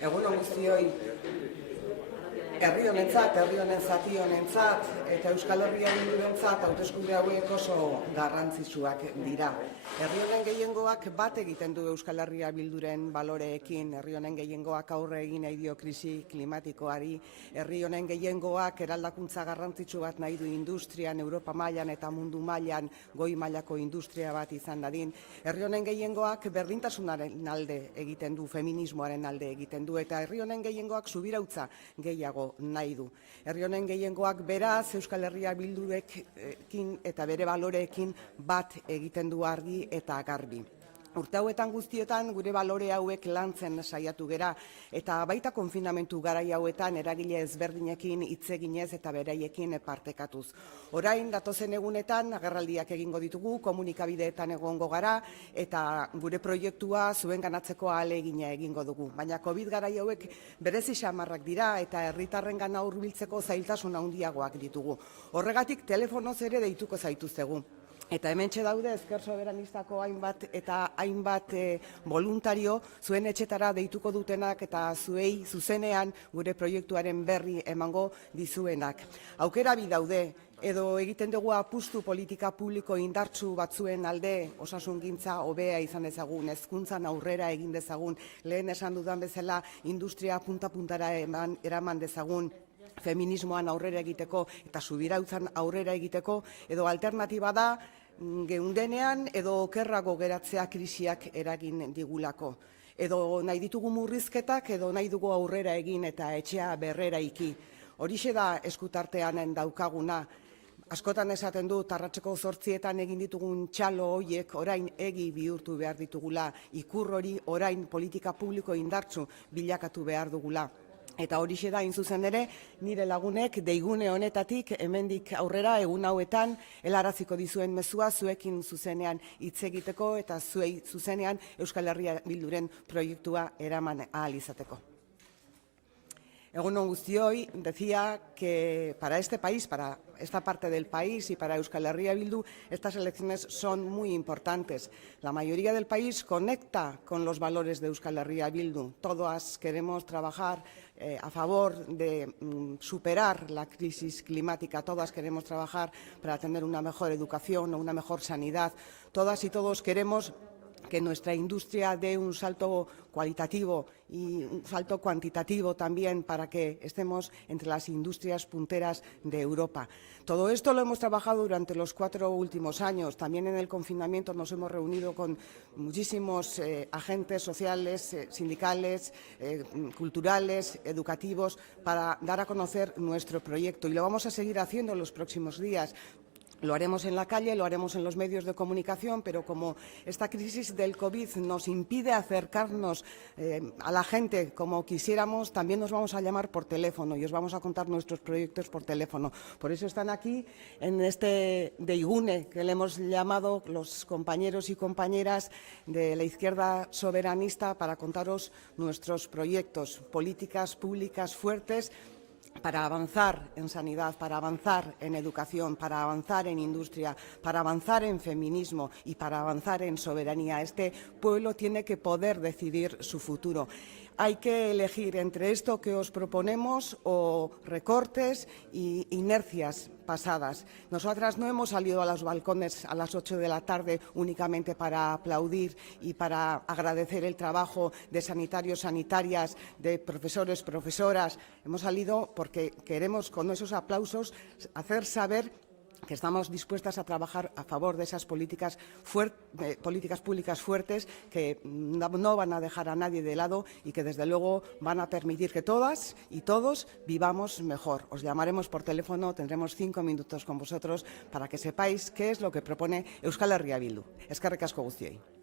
Egun on guztioi, herri honentzat, herri honen zati honentzat eta Euskal Herria Bildurentzat hauteskunde hauek oso garrantzitsuak dira. Herri honen gehiengoak bat egiten du Euskal Herria Bilduren baloreekin, herri honen gehiengoak aurre egin nahi dio krisi klimatikoari, herri honen gehiengoak eraldakuntza garrantzitsu bat nahi du industrian, Europa mailan eta mundu mailan goi mailako industria bat izan dadin, herri honen gehiengoak berdintasunaren alde egiten du, feminismoaren alde egiten du, eta herri honen gehiengoak subirautza gehiago nahi du. Herri honen gehiengoak beraz Euskal Herria Bildurekin eta bere baloreekin bat egiten du argi eta garbi. Urte hauetan guztietan gure balore hauek lantzen saiatu gera eta baita konfinamentu garai hauetan eragile ezberdinekin hitz eginez eta beraiekin partekatuz. Orain datozen egunetan agerraldiak egingo ditugu, komunikabideetan egongo gara eta gure proiektua zuenganatzeko ahalegina egingo dugu. Baina Covid garai hauek berezi xamarrak dira eta herritarrengana hurbiltzeko zailtasun handiagoak ditugu. Horregatik telefonoz ere deituko zaituztegu. Eta hementxe daude Ezker Soberanistako hainbat voluntario zuen etxetara deituko dutenak eta zuei zuzenean gure proiektuaren berri emango dizuenak. Aukera bi daude, edo egiten dugu apustu politika publiko indartsu batzuen alde, osasungintza hobea izan dezagun, hezkuntzan aurrera egin dezagun, lehen esan dudan bezala industria punta-puntara eraman dezagun, feminismoan aurrera egiteko eta subirautzan aurrera egiteko, edo alternatiba da geundenean edo okerrago geratzea krisiak eragin digulako. Edo nahi ditugu murrizketak edo nahi dugu aurrera egin eta etxea berreraiki. Horixe da eskutartean daukaguna. Askotan esaten du, arratseko 8 egin ditugun txalo horiek orain egi bihurtu behar ditugula, ikur hori orain politika publiko indartsu bilakatu behar dugula. Eta horixe da, hain zuzen ere, nire lagunek deigune honetatik hemendik aurrera egun hauetan helaraziko dizuen mezua zuekin zuzenean hitz egiteko eta zuei zuzenean Euskal Herria Bilduren proiektua eraman ahal izateko. Egun on guztioi, decía que para este país, para esta parte del país y para Euskal Herria Bildu, estas elecciones son muy importantes. La mayoría del país conecta con los valores de Euskal Herria Bildu. Todas queremos trabajar a favor de superar la crisis climática, todas queremos trabajar para tener una mejor educación o una mejor sanidad. Todas y todos queremos que nuestra industria dé un salto cualitativo y un salto cuantitativo también para que estemos entre las industrias punteras de Europa. Todo esto lo hemos trabajado durante los 4 últimos años. También en el confinamiento nos hemos reunido con muchísimos agentes sociales, sindicales, culturales, educativos, para dar a conocer nuestro proyecto. Y lo vamos a seguir haciendo en los próximos días. Lo haremos en la calle, lo haremos en los medios de comunicación, pero como esta crisis del COVID nos impide acercarnos a la gente como quisiéramos, también nos vamos a llamar por teléfono y os vamos a contar nuestros proyectos por teléfono. Por eso están aquí en este deigune que le hemos llamado los compañeros y compañeras de la izquierda soberanista para contaros nuestros proyectos, políticas públicas fuertes, para avanzar en sanidad, para avanzar en educación, para avanzar en industria, para avanzar en feminismo y para avanzar en soberanía. Este pueblo tiene que poder decidir su futuro. Hay que elegir entre esto que os proponemos o recortes e inercias pasadas. Nosotras no hemos salido a los balcones a las 8 de la tarde únicamente para aplaudir y para agradecer el trabajo de sanitarios, sanitarias, de profesores, profesoras. Hemos salido porque queremos con esos aplausos hacer saber que estamos dispuestas a trabajar a favor de esas políticas públicas fuertes que no van a dejar a nadie de lado y que desde luego van a permitir que todas y todos vivamos mejor. Os llamaremos por teléfono, tendremos 5 minutos con vosotros para que sepáis qué es lo que propone Euskal Herria Bildu. Eskerrik asko guztioi.